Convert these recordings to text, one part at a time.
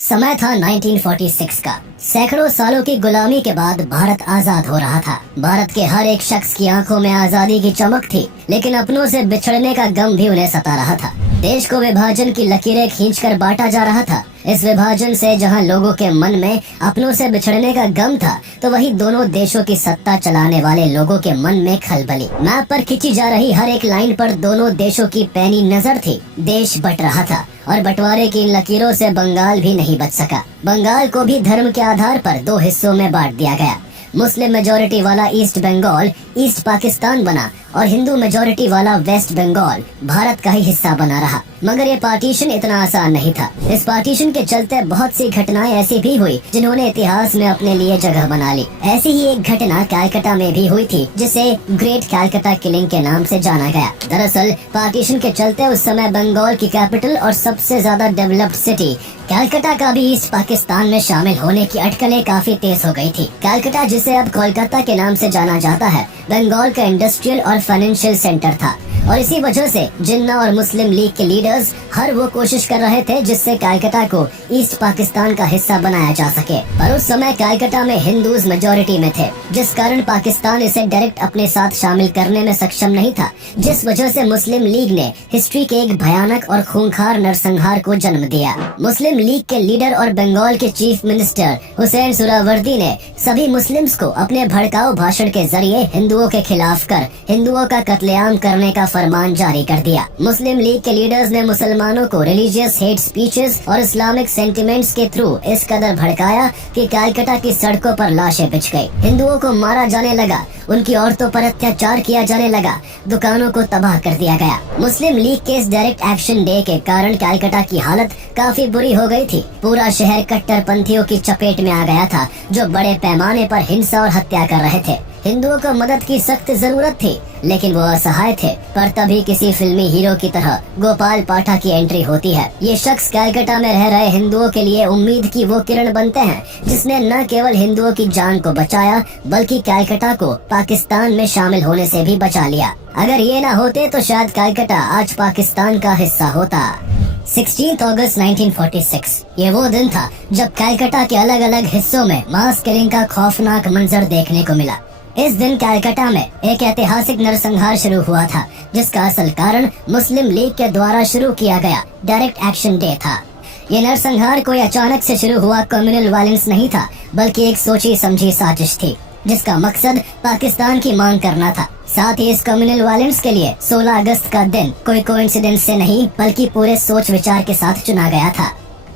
समय था 1946 का। सैकड़ों सालों की गुलामी के बाद भारत आजाद हो रहा था। भारत के हर एक शख्स की आंखों में आजादी की चमक थी, लेकिन अपनों से बिछड़ने का गम भी उन्हें सता रहा था। देश को विभाजन की लकीरें खींचकर बांटा जा रहा था। इस विभाजन से जहां लोगों के मन में अपनों से बिछड़ने का गम था, तो वहीं दोनों देशों की सत्ता चलाने वाले लोगों के मन में खलबली। मैप पर खींची जा रही हर एक लाइन पर दोनों देशों की पैनी नजर थी। देश बट रहा था और बंटवारे की इन लकीरों से बंगाल भी नहीं बच सका। बंगाल को भी धर्म के आधार पर दो हिस्सों में बांट दिया गया। मुस्लिम मेजोरिटी वाला ईस्ट बंगाल ईस्ट पाकिस्तान बना और हिंदू मेजोरिटी वाला वेस्ट बंगाल भारत का ही हिस्सा बना रहा। मगर ये पार्टीशन इतना आसान नहीं था। इस पार्टीशन के चलते बहुत सी घटनाएं ऐसी भी हुई जिन्होंने इतिहास में अपने लिए जगह बना ली। ऐसी ही एक घटना कैलकाटा में भी हुई थी, जिसे ग्रेट कैलकाटा किलिंग के नाम से जाना गया। दरअसल पार्टीशन के चलते उस समय बंगाल की कैपिटल और सबसे ज्यादा डेवलप्ड सिटी कैलकाटा का भी ईस्ट पाकिस्तान में शामिल होने की अटकलें काफी तेज हो गई थी। कैलकाटा, जिसे अब कोलकाता के नाम से जाना जाता है, बंगाल का इंडस्ट्रियल और फाइनेंशियल सेंटर था। और इसी वजह से जिन्ना और मुस्लिम लीग के लीडर्स हर वो कोशिश कर रहे थे जिससे कैलकाटा को ईस्ट पाकिस्तान का हिस्सा बनाया जा सके। पर उस समय कैलकाटा में हिंदूज मेजोरिटी में थे, जिस कारण पाकिस्तान इसे डायरेक्ट अपने साथ शामिल करने में सक्षम नहीं था, जिस वजह से मुस्लिम लीग ने हिस्ट्री के एक भयानक और खूंखार नरसंहार को जन्म दिया। मुस्लिम लीग के लीडर और बंगाल के चीफ मिनिस्टर हुसैन सुहरावर्दी ने सभी मुस्लिम्स को अपने भड़काऊ भाषण के जरिए हिंदुओं के खिलाफ कर हिंदुओं का कत्लेआम करने का फरमान जारी कर दिया। मुस्लिम लीग के लीडर्स ने मुसलमानों को रिलीजियस हेट स्पीचेस और इस्लामिक सेंटिमेंट्स के थ्रू इस कदर भड़काया कि कैलकाटा की सड़कों पर लाशें बिछ गई। हिंदुओं को मारा जाने लगा, उनकी औरतों पर अत्याचार किया जाने लगा, दुकानों को तबाह कर दिया गया। मुस्लिम लीग के इस डायरेक्ट एक्शन डे के कारण कैलकाटा की हालत काफी बुरी हो गई थी। पूरा शहर कट्टरपंथियों की चपेट में आ गया था, जो बड़े पैमाने पर हिंसा और हत्या कर रहे थे। हिंदुओं को मदद की सख्त जरूरत थी, लेकिन वो असहाय थे। पर तभी किसी फिल्मी हीरो की तरह गोपाल पाठक की एंट्री होती है। ये शख्स कैलकाटा में रह रहे हिंदुओं के लिए उम्मीद की वो किरण बनते हैं, जिसने न केवल हिंदुओं की जान को बचाया, बल्कि कैलकाटा को पाकिस्तान में शामिल होने से भी बचा लिया। अगर ये न होते तो शायद कैलकाटा आज पाकिस्तान का हिस्सा होता। 16 अगस्त 1946 ये वो दिन था जब कैलकाटा के अलग अलग हिस्सों में मास किलिंग का खौफनाक मंजर देखने को मिला। इस दिन कैलकाटा में एक ऐतिहासिक नरसंहार शुरू हुआ था, जिसका असल कारण मुस्लिम लीग के द्वारा शुरू किया गया डायरेक्ट एक्शन डे था। ये नरसंहार कोई अचानक से शुरू हुआ कम्युनल वायलेंस नहीं था, बल्कि एक सोची समझी साजिश थी, जिसका मकसद पाकिस्तान की मांग करना था। साथ ही इस कम्युनल वायलेंस के लिए 16 अगस्त का दिन कोई कोइंसिडेंस से नहीं, बल्कि पूरे सोच विचार के साथ चुना गया था।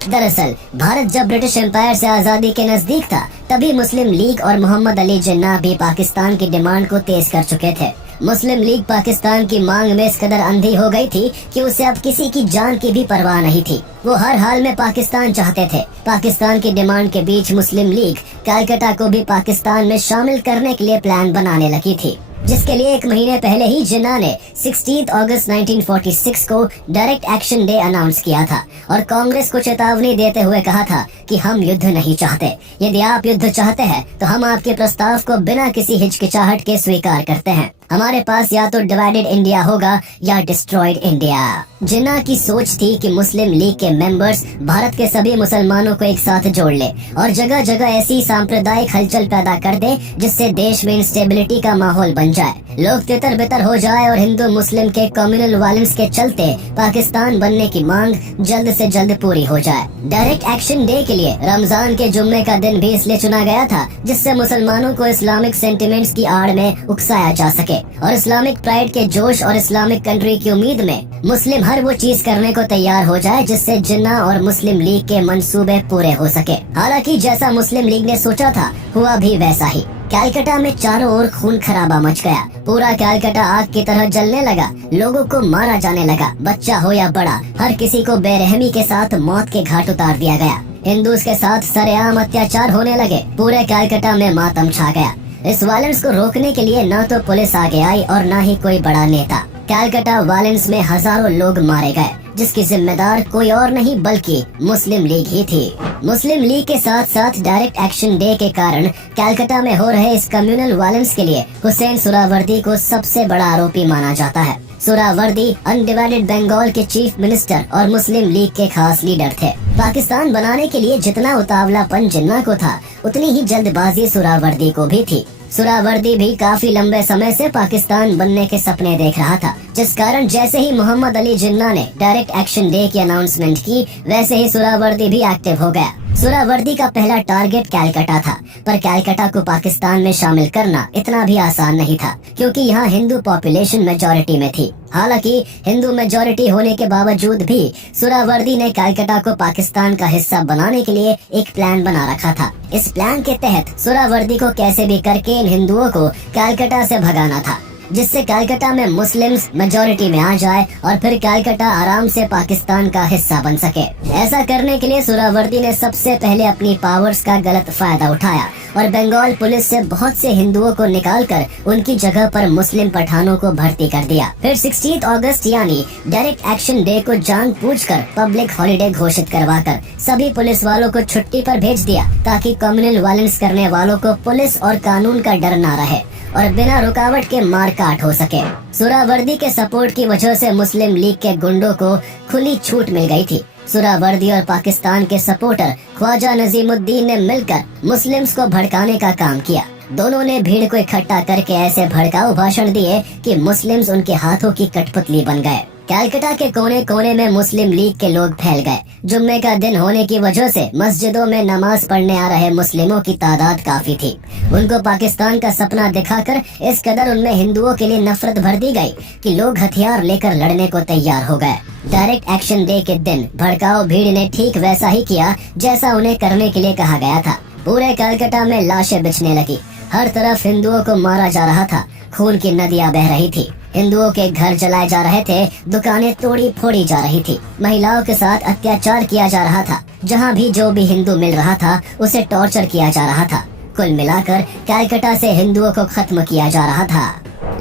दरअसल भारत जब ब्रिटिश एम्पायर से आजादी के नजदीक था, तभी मुस्लिम लीग और मोहम्मद अली जिन्ना भी पाकिस्तान की डिमांड को तेज कर चुके थे। मुस्लिम लीग पाकिस्तान की मांग में इस कदर अंधी हो गई थी कि उसे अब किसी की जान की भी परवाह नहीं थी। वो हर हाल में पाकिस्तान चाहते थे। पाकिस्तान की डिमांड के बीच मुस्लिम लीग कैलकाटा को भी पाकिस्तान में शामिल करने के लिए प्लान बनाने लगी थी, जिसके लिए एक महीने पहले ही जिन्ना ने 16 अगस्त 1946 को डायरेक्ट एक्शन डे अनाउंस किया था और कांग्रेस को चेतावनी देते हुए कहा था कि हम युद्ध नहीं चाहते। यदि आप युद्ध चाहते हैं तो हम आपके प्रस्ताव को बिना किसी हिचकिचाहट के स्वीकार करते हैं। हमारे पास या तो डिवाइडेड इंडिया होगा या डिस्ट्रॉयड इंडिया। जिन्ना की सोच थी कि मुस्लिम लीग के मेंबर्स भारत के सभी मुसलमानों को एक साथ जोड़ ले और जगह जगह ऐसी सांप्रदायिक हलचल पैदा कर दे जिससे देश में इंस्टेबिलिटी का माहौल बन जाए, लोग तितर बितर हो जाए और हिंदू मुस्लिम के कम्युनल वायलेंस के चलते पाकिस्तान बनने की मांग जल्द से जल्द पूरी हो जाए। डायरेक्ट एक्शन डे के लिए रमजान के जुम्मे का दिन भी इसलिए चुना गया था, जिससे मुसलमानों को इस्लामिक सेंटिमेंट्स की आड़ में उकसाया जा सके और इस्लामिक प्राइड के जोश और इस्लामिक कंट्री की उम्मीद में मुस्लिम हर वो चीज करने को तैयार हो जाए जिससे जिन्ना और मुस्लिम लीग के मंसूबे पूरे हो सके। हालांकि जैसा मुस्लिम लीग ने सोचा था, हुआ भी वैसा ही। कैलकाटा में चारों ओर खून खराबा मच गया। पूरा कैलकाटा आग की तरह जलने लगा, लोगों को मारा जाने लगा। बच्चा हो या बड़ा, हर किसी को बेरहमी के साथ मौत के घाट उतार दिया गया। हिंदूज के साथ सरेआम अत्याचार होने लगे। पूरे कैलकाटा में मातम छा गया। इस वायलेंस को रोकने के लिए न तो पुलिस आगे आई और न ही कोई बड़ा नेता। कैलकाटा वायलेंस में हजारों लोग मारे गए, जिसकी जिम्मेदार कोई और नहीं बल्कि मुस्लिम लीग ही थी। मुस्लिम लीग के साथ साथ डायरेक्ट एक्शन डे के कारण कैलकाटा में हो रहे इस कम्युनल वायलेंस के लिए हुसैन सुहरावर्दी को सबसे बड़ा आरोपी माना जाता है। सुहरावर्दी अनडिवाइडेड बंगाल के चीफ मिनिस्टर और मुस्लिम लीग के खास लीडर थे। पाकिस्तान बनाने के लिए जितना उतावलापन जिन्ना को था, उतनी ही जल्दबाजी सुहरावर्दी को भी थी। सुहरावर्दी भी काफी लंबे समय से पाकिस्तान बनने के सपने देख रहा था, जिस कारण जैसे ही मोहम्मद अली जिन्ना ने डायरेक्ट एक्शन डे की अनाउंसमेंट की, वैसे ही सुहरावर्दी भी एक्टिव हो गया। सुहरावर्दी का पहला टारगेट कैलकाटा था, पर कैलकाटा को पाकिस्तान में शामिल करना इतना भी आसान नहीं था, क्योंकि यहाँ हिंदू पॉपुलेशन मेजॉरिटी में थी। हालांकि हिंदू मेजॉरिटी होने के बावजूद भी सुहरावर्दी ने कैलकाटा को पाकिस्तान का हिस्सा बनाने के लिए एक प्लान बना रखा था। इस प्लान के तहत सुहरावर्दी को कैसे भी करके इन हिंदुओं को कैलकाटा से भगाना था, जिससे कैलकाटा में मुस्लिम्स मेजॉरिटी में आ जाए और फिर कैलकाटा आराम से पाकिस्तान का हिस्सा बन सके। ऐसा करने के लिए सुहरावर्दी ने सबसे पहले अपनी पावर्स का गलत फायदा उठाया और बंगाल पुलिस से बहुत से हिंदुओं को निकालकर उनकी जगह पर मुस्लिम पठानों को भर्ती कर दिया। फिर 16 अगस्त यानी डायरेक्ट एक्शन डे को जानबूझकर पब्लिक हॉलिडे घोषित करवाकर सभी पुलिस वालों को छुट्टी पर भेज दिया, ताकि कम्युनल वायलेंस करने वालों को पुलिस और कानून का डर न रहे और बिना रुकावट के मार काट हो सके। सुहरावर्दी के सपोर्ट की वजह से मुस्लिम लीग के गुंडों को खुली छूट मिल गई थी। सुहरावर्दी और पाकिस्तान के सपोर्टर ख्वाजा नजीमुद्दीन ने मिलकर मुस्लिम्स को भड़काने का काम किया। दोनों ने भीड़ को इकट्ठा करके ऐसे भड़काऊ भाषण दिए कि मुस्लिम्स उनके हाथों की कठपुतली बन गए। कैलकाटा के कोने कोने में मुस्लिम लीग के लोग फैल गए। जुम्मे का दिन होने की वजह से मस्जिदों में नमाज पढ़ने आ रहे मुस्लिमों की तादाद काफी थी। उनको पाकिस्तान का सपना दिखाकर इस कदर उनमें हिंदुओं के लिए नफरत भर दी गई कि लोग हथियार लेकर लड़ने को तैयार हो गए। डायरेक्ट एक्शन डे के दिन भड़काऊ भीड़ ने ठीक वैसा ही किया जैसा उन्हें करने के लिए कहा गया था। पूरे कैलकाटा में लाशें बिछने लगी, हर तरफ हिंदुओं को मारा जा रहा था, खून की नदियां बह रही थी, हिंदुओं के घर जलाए जा रहे थे, दुकानें तोड़ी फोड़ी जा रही थी, महिलाओं के साथ अत्याचार किया जा रहा था, जहां भी जो भी हिंदू मिल रहा था उसे टॉर्चर किया जा रहा था। कुल मिलाकर कैलकाटा से हिंदुओं को खत्म किया जा रहा था,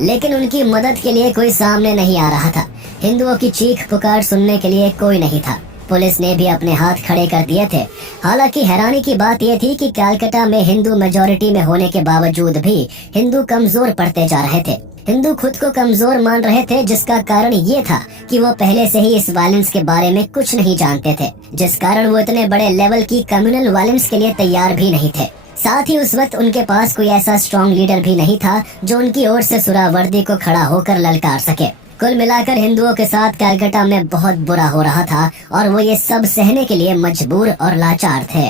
लेकिन उनकी मदद के लिए कोई सामने नहीं आ रहा था। हिंदुओं की चीख पुकार सुनने के लिए कोई नहीं था। पुलिस ने भी अपने हाथ खड़े कर दिए थे। हालांकि हैरानी की बात यह थी कि कैलकाटा में हिंदू मेजॉरिटी में होने के बावजूद भी हिंदू कमजोर पड़ते जा रहे थे। हिंदू खुद को कमजोर मान रहे थे, जिसका कारण ये था कि वो पहले से ही इस वायलेंस के बारे में कुछ नहीं जानते थे, जिस कारण वो इतने बड़े लेवल की कम्युनल वायलेंस के लिए तैयार भी नहीं थे। साथ ही उस वक्त उनके पास कोई ऐसा स्ट्रॉन्ग लीडर भी नहीं था जो उनकी ओर से सुहरावर्दी को खड़ा होकर ललकार सके। कुल मिलाकर हिंदुओं के साथ कैलकाटा में बहुत बुरा हो रहा था और वो ये सब सहने के लिए मजबूर और लाचार थे।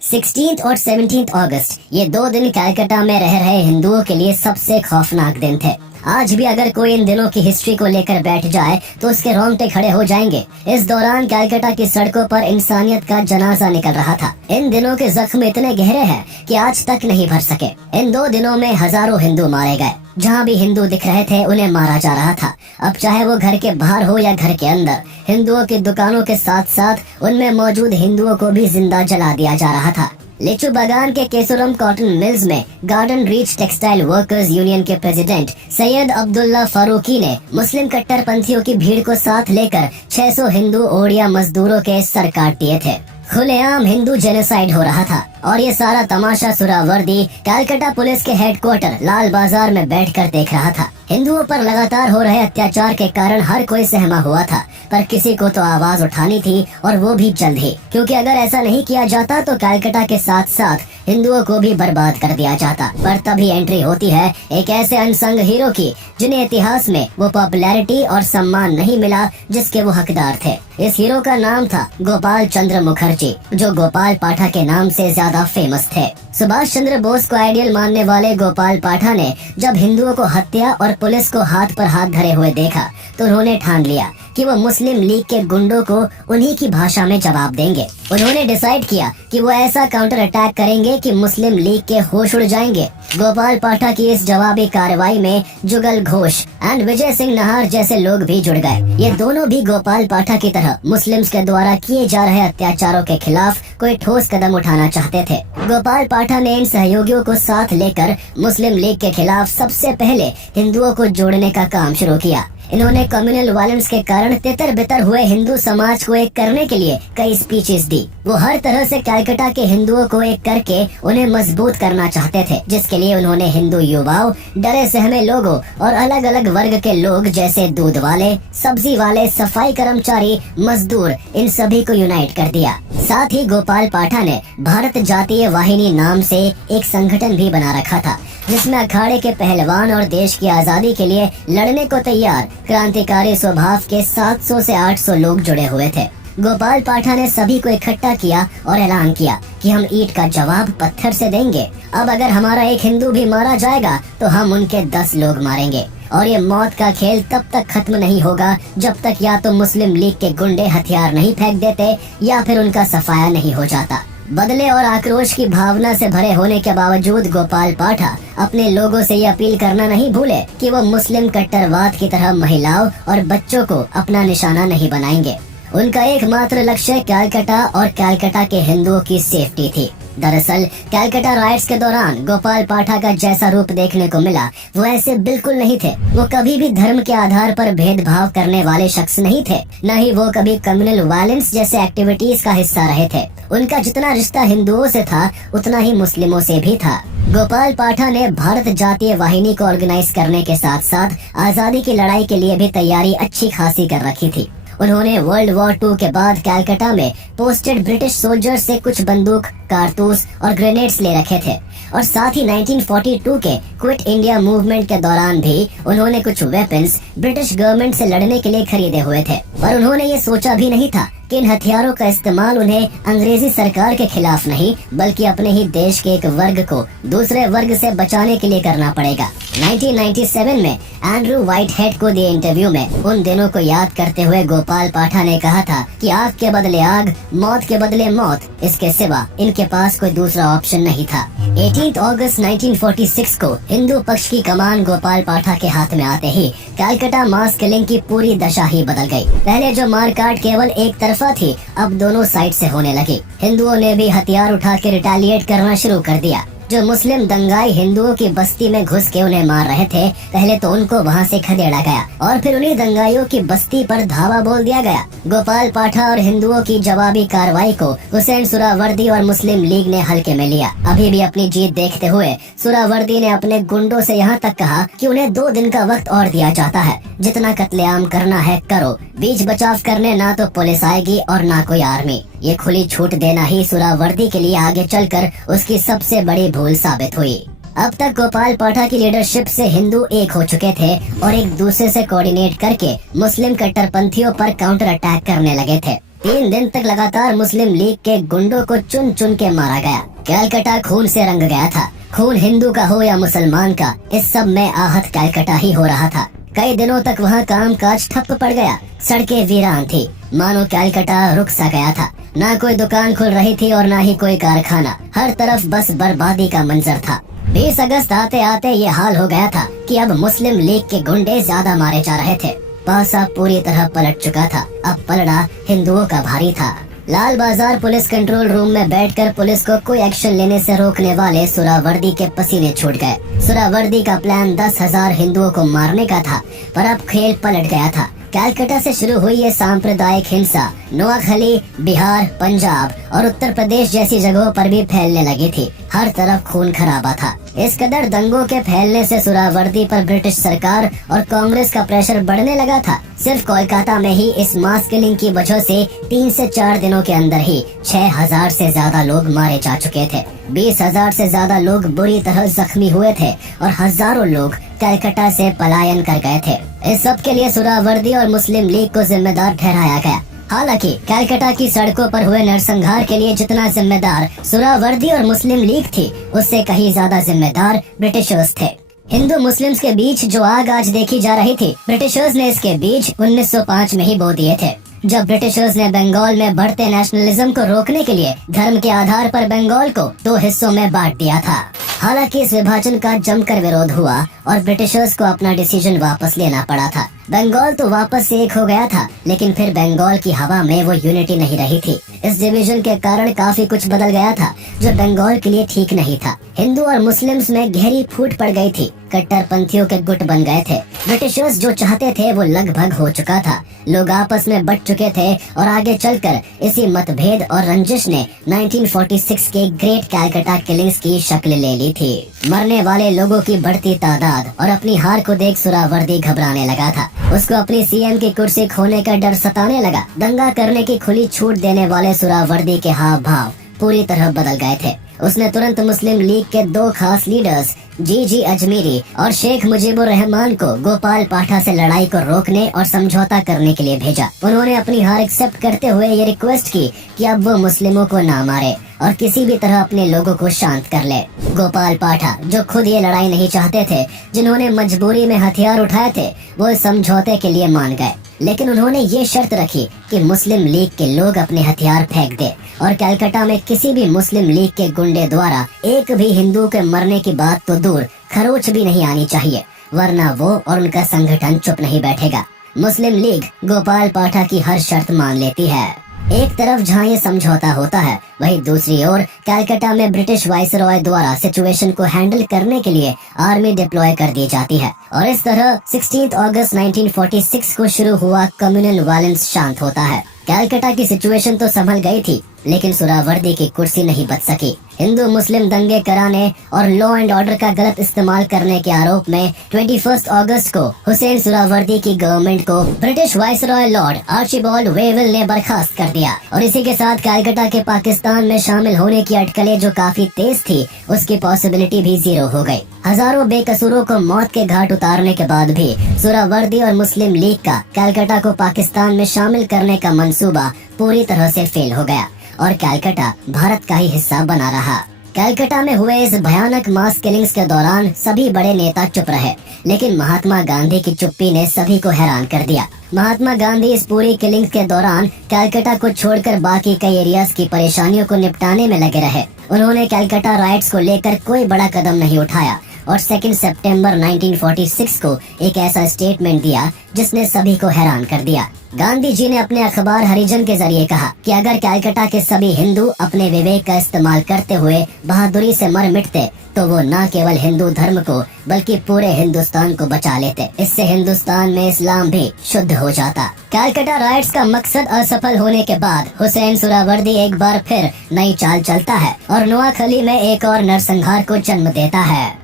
16 और 17 अगस्त ये 2 दिन कैलकाटा में रह रहे हिंदुओं के लिए सबसे खौफनाक दिन थे। आज भी अगर कोई इन दिनों की हिस्ट्री को लेकर बैठ जाए तो उसके रोंगटे खड़े हो जाएंगे। इस दौरान कैलकाटा की सड़कों पर इंसानियत का जनाजा निकल रहा था। इन दिनों के जख्म इतने गहरे हैं कि आज तक नहीं भर सके। इन 2 दिनों में हजारों हिंदू मारे गए। जहाँ भी हिंदू दिख रहे थे उन्हें मारा जा रहा था। अब चाहे वो घर के बाहर हो या घर के अंदर, हिंदुओं की दुकानों के साथ साथ उनमें मौजूद हिंदुओं को भी जिंदा जला दिया जा रहा था। लिचू बागान के केसुरम कॉटन मिल्स में garden reach textile workers union के प्रेसिडेंट सैयद अब्दुल्ला फारूकी ने मुस्लिम कट्टरपंथियों की भीड़ को साथ लेकर 600 हिंदू ओडिया मजदूरों के सर काट दिए थे। खुलेआम हिंदू जेनोसाइड हो रहा था और ये सारा तमाशा सुहरावर्दी कैलकाटा पुलिस के हेडक्वार्टर लाल बाजार में बैठकर देख रहा था। हिंदुओं पर लगातार हो रहे अत्याचार के कारण हर कोई सहमा हुआ था, पर किसी को तो आवाज उठानी थी और वो भी जल्द ही, क्योंकि अगर ऐसा नहीं किया जाता तो कैलकाटा के साथ साथ हिंदुओं को भी बर्बाद कर दिया जाता। पर तभी एंट्री होती है एक ऐसे अनसंग हीरो की जिन्हें इतिहास में वो पॉपुलैरिटी और सम्मान नहीं मिला जिसके वो हकदार थे। इस हीरो का नाम था गोपाल चंद्र मुखर्जी, जो गोपाल पाठा के नाम से ज्यादा फेमस थे। सुभाष चंद्र बोस को आइडियल मानने वाले गोपाल पाठा ने जब हिंदुओं को हत्या और पुलिस को हाथ पर हाथ धरे हुए देखा तो उन्होंने ठान लिया कि वो मुस्लिम लीग के गुंडों को उन्हीं की भाषा में जवाब देंगे। उन्होंने डिसाइड किया कि वो ऐसा काउंटर अटैक करेंगे कि मुस्लिम लीग के होश उड़ जाएंगे। गोपाल पाठा की इस जवाबी कार्रवाई में जुगल घोष एंड विजय सिंह नाहर जैसे लोग भी जुड़ गए। ये दोनों भी गोपाल पाठा की तरह मुस्लिम्स के द्वारा किए जा रहे अत्याचारों के खिलाफ कोई ठोस कदम उठाना चाहते थे। गोपाल पाठा ने इन सहयोगियों को साथ लेकर मुस्लिम लीग के खिलाफ सबसे पहले हिंदुओं को जोड़ने का काम शुरू किया। इन्होंने कम्युनल वायलेंस के कारण तितर बितर हुए हिंदू समाज को एक करने के लिए कई स्पीचेस दी। वो हर तरह से कलकत्ता के हिंदुओं को एक करके उन्हें मजबूत करना चाहते थे, जिसके लिए उन्होंने हिंदू युवाओं, डरे सहमे लोगों और अलग अलग वर्ग के लोग जैसे दूध वाले, सब्जी वाले, सफाई कर्मचारी, मजदूर, इन सभी को यूनाइट कर दिया। साथ ही गोपाल पाठा ने भारत जातीय वाहिनी नाम से एक संगठन भी बना रखा था, जिसमें अखाड़े के पहलवान और देश की आजादी के लिए लड़ने को तैयार क्रांतिकारी स्वभाव के 700 से 800 लोग जुड़े हुए थे। गोपाल पाठा ने सभी को इकट्ठा किया और ऐलान किया कि हम ईंट का जवाब पत्थर से देंगे। अब अगर हमारा एक हिंदू भी मारा जाएगा तो हम उनके 10 लोग मारेंगे, और ये मौत का खेल तब तक खत्म नहीं होगा जब तक या तो मुस्लिम लीग के गुंडे हथियार नहीं फेंक देते या फिर उनका सफाया नहीं हो जाता। बदले और आक्रोश की भावना से भरे होने के बावजूद गोपाल पाठा अपने लोगों से ये अपील करना नहीं भूले कि वो मुस्लिम कट्टरवाद की तरह महिलाओं और बच्चों को अपना निशाना नहीं बनाएंगे। उनका एकमात्र लक्ष्य कलकत्ता और कलकत्ता के हिंदुओं की सेफ्टी थी। दरअसल कलकत्ता राइट्स के दौरान गोपाल पाठा का जैसा रूप देखने को मिला वो ऐसे बिल्कुल नहीं थे। वो कभी भी धर्म के आधार पर भेदभाव करने वाले शख्स नहीं थे, न ही वो कभी कम्युनल वायलेंस जैसे एक्टिविटीज का हिस्सा रहे थे। उनका जितना रिश्ता हिंदुओं से था उतना ही मुस्लिमों से भी था। गोपाल पाठा ने भारत जातीय वाहिनी को ऑर्गेनाइज करने के साथ साथ आजादी की लड़ाई के लिए भी तैयारी अच्छी खासी कर रखी थी। उन्होंने वर्ल्ड वॉर 2 के बाद कलकत्ता में पोस्टेड ब्रिटिश सोल्जर्स से कुछ बंदूक, कारतूस और ग्रेनेड्स ले रखे थे, और साथ ही 1942 के क्विट इंडिया मूवमेंट के दौरान भी उन्होंने कुछ वेपन्स ब्रिटिश गवर्नमेंट से लड़ने के लिए खरीदे हुए थे। पर उन्होंने ये सोचा भी नहीं था कि इन हथियारों का इस्तेमाल उन्हें अंग्रेजी सरकार के खिलाफ नहीं बल्कि अपने ही देश के एक वर्ग को दूसरे वर्ग से बचाने के लिए करना पड़ेगा। 1997 में एंड्रू व्हाइटहेड को दिए इंटरव्यू में उन दिनों को याद करते हुए गोपाल पाठा ने कहा था कि आग के बदले आग, मौत के बदले मौत, इसके सिवा इनके पास कोई दूसरा ऑप्शन नहीं था। 18 अगस्त 1946 को हिंदू पक्ष की कमान गोपाल पाठा के हाथ में आते ही कलकत्ता मास किलिंग की पूरी दशा ही बदल गई। पहले जो मारकाट केवल एक तरफा थी, अब दोनों साइड से होने लगी। हिंदुओं ने भी हथियार उठा के रिटेलिएट करना शुरू कर दिया। जो मुस्लिम दंगाई हिंदुओं की बस्ती में घुस के उन्हें मार रहे थे, पहले तो उनको वहां से खदेड़ा गया और फिर उन्हीं दंगाइयों की बस्ती पर धावा बोल दिया गया। गोपाल पाठा और हिंदुओं की जवाबी कार्रवाई को हुसैन सुहरावर्दी और मुस्लिम लीग ने हल्के में लिया। अभी भी अपनी जीत देखते हुए सुहरावर्दी ने अपने गुंडों से यहाँ तक कहा कि उन्हें 2 दिन का वक्त और दिया जाता है, जितना कत्लेआम करना है करो, बीच बचाव करने ना तो पुलिस आएगी और ना कोई आर्मी। ये खुली छूट देना ही सुहरावर्दी के लिए आगे चलकर उसकी सबसे बड़ी भूल साबित हुई। अब तक गोपाल पाठा की लीडरशिप से हिंदू एक हो चुके थे और एक दूसरे से कोऑर्डिनेट करके मुस्लिम कट्टरपंथियों पर काउंटर अटैक करने लगे थे। 3 दिन तक लगातार मुस्लिम लीग के गुंडों को चुन चुन के मारा गया। कलकत्ता खून से रंग गया था। खून हिंदू का हो या मुसलमान का, इस सब में आहत कलकत्ता ही हो रहा था। कई दिनों तक वहाँ काम काज ठप पड़ गया। सड़कें वीरान थी, मानो कलकत्ता रुक सा गया था। ना कोई दुकान खुल रही थी और ना ही कोई कारखाना। हर तरफ बस बर्बादी का मंजर था। 20 अगस्त आते आते ये हाल हो गया था कि अब मुस्लिम लीग के गुंडे ज्यादा मारे जा रहे थे। पासा पूरी तरह पलट चुका था। अब पलड़ा हिंदुओं का भारी था। लाल बाजार पुलिस कंट्रोल रूम में बैठकर पुलिस को कोई एक्शन लेने से रोकने वाले सुहरावर्दी के पसीने छूट गए। सुहरावर्दी का प्लान 10,000 हिंदुओं को मारने का था, पर अब खेल पलट गया था। कलकत्ता से शुरू हुई ये सांप्रदायिक हिंसा नोआखली, बिहार, पंजाब और उत्तर प्रदेश जैसी जगहों पर भी फैलने लगी थी। हर तरफ खून खराबा था। इस कदर दंगों के फैलने से सुहरावर्दी पर ब्रिटिश सरकार और कांग्रेस का प्रेशर बढ़ने लगा था। सिर्फ कोलकाता में ही इस मास किलिंग की वजह से 3 से 4 दिनों के अंदर ही 6,000 से ज्यादा लोग मारे जा चुके थे। 20,000 से ज्यादा लोग बुरी तरह जख्मी हुए थे और हजारों लोग कलकत्ता से पलायन कर गए थे। इस सब के लिए सुहरावर्दी और मुस्लिम लीग को जिम्मेदार ठहराया गया। हालांकि कलकत्ता की सड़कों पर हुए नरसंहार के लिए जितना जिम्मेदार सुहरावर्दी और मुस्लिम लीग थी, उससे कहीं ज्यादा जिम्मेदार ब्रिटिशर्स थे। हिंदू मुस्लिम्स के बीच जो आग आज देखी जा रही थी, ब्रिटिशर्स ने इसके बीज 1905 में ही बो दिए थे, जब ब्रिटिशर्स ने बंगाल में बढ़ते नेशनलिज्म को रोकने के लिए धर्म के आधार पर बंगाल को 2 हिस्सों में बांट दिया था। हालांकि इस विभाजन का जमकर विरोध हुआ और ब्रिटिशर्स को अपना डिसीजन वापस लेना पड़ा था। बंगाल तो वापस से एक हो गया था, लेकिन फिर बंगाल की हवा में वो यूनिटी नहीं रही थी। इस डिवीजन के कारण काफी कुछ बदल गया था जो बंगाल के लिए ठीक नहीं था। हिंदू और मुस्लिम्स में गहरी फूट पड़ गई थी, कट्टरपंथियों के गुट बन गए थे। ब्रिटिशर्स जो चाहते थे वो लगभग हो चुका था, लोग आपस में बट चुके थे और आगे चलकर इसी मतभेद और रंजिश ने 1946 के ग्रेट कैलकाटा किलिंग्स की शक्ल ले ली थी। मरने वाले लोगों की बढ़ती तादाद और अपनी हार को देख सुहरावर्दी घबराने लगा था। उसको अपनी सीएम की कुर्सी खोने का डर सताने लगा। दंगा करने की खुली छूट देने वाले सुहरावर्दी के हाव भाव पूरी तरह बदल गए थे। उसने तुरंत मुस्लिम लीग के दो खास लीडर्स जी अजमेरी और शेख मुजीबुर रहमान को गोपाल पाठा से लड़ाई को रोकने और समझौता करने के लिए भेजा। उन्होंने अपनी हार एक्सेप्ट करते हुए ये रिक्वेस्ट की कि अब वो मुस्लिमों को ना मारे और किसी भी तरह अपने लोगों को शांत कर ले। गोपाल पाठा, जो खुद ये लड़ाई नहीं चाहते थे, जिन्होंने मजबूरी में हथियार उठाए थे, वो इस समझौते के लिए मान गए, लेकिन उन्होंने ये शर्त रखी कि मुस्लिम लीग के लोग अपने हथियार फेंक दे और कलकत्ता में किसी भी मुस्लिम लीग के गुंडे द्वारा एक भी हिंदू के मरने की बात तो दूर, खरोच भी नहीं आनी चाहिए, वरना वो और उनका संगठन चुप नहीं बैठेगा। मुस्लिम लीग गोपाल पाठा की हर शर्त मान लेती है। एक तरफ जहाँ ये समझौता होता है, वहीं दूसरी ओर कलकत्ता में ब्रिटिश वाइसरॉय द्वारा सिचुएशन को हैंडल करने के लिए आर्मी डिप्लॉय कर दी जाती है और इस तरह 16 अगस्त 1946 को शुरू हुआ कम्युनल वायलेंस शांत होता है। कलकत्ता की सिचुएशन तो संभल गई थी, लेकिन सुहरावर्दी की कुर्सी नहीं बच सकी। हिंदू मुस्लिम दंगे कराने और लॉ एंड ऑर्डर का गलत इस्तेमाल करने के आरोप में 21 अगस्त को हुसैन सुहरावर्दी की गवर्नमेंट को ब्रिटिश वाइसरॉय लॉर्ड आर्चिबाल्ड वेविल ने बर्खास्त कर दिया और इसी के साथ कलकत्ता के पाकिस्तान में शामिल होने की अटकलें जो काफी तेज थी, उसकी पॉसिबिलिटी भी जीरो हो गई। हजारों बेकसूरों को मौत के घाट उतारने के बाद भी सुहरावर्दी और मुस्लिम लीग का कलकत्ता को पाकिस्तान में शामिल करने का मंसूबा पूरी तरह से फेल हो गया और कलकत्ता भारत का ही हिस्सा बना रहा। कलकत्ता में हुए इस भयानक मास किलिंग्स के दौरान सभी बड़े नेता चुप रहे, लेकिन महात्मा गांधी की चुप्पी ने सभी को हैरान कर दिया। महात्मा गांधी इस पूरी किलिंग्स के दौरान कलकत्ता को छोड़कर बाकी कई एरियाज की परेशानियों को निपटाने में लगे रहे। उन्होंने कलकत्ता राइट्स को लेकर कोई बड़ा कदम नहीं उठाया और 2 सितंबर 1946 को एक ऐसा स्टेटमेंट दिया जिसने सभी को हैरान कर दिया। गांधी जी ने अपने अखबार हरिजन के जरिए कहा कि अगर कलकत्ता के सभी हिंदू अपने विवेक का इस्तेमाल करते हुए बहादुरी से मर मिटते तो वो न केवल हिंदू धर्म को बल्कि पूरे हिंदुस्तान को बचा लेते। इससे हिंदुस्तान में इस्लाम भी शुद्ध हो जाता। कलकत्ता राइट्स का मकसद असफल होने के बाद हुसैन सुहरावर्दी एक बार फिर नई चाल चलता है और नोआखली में एक और नरसंहार को जन्म देता है।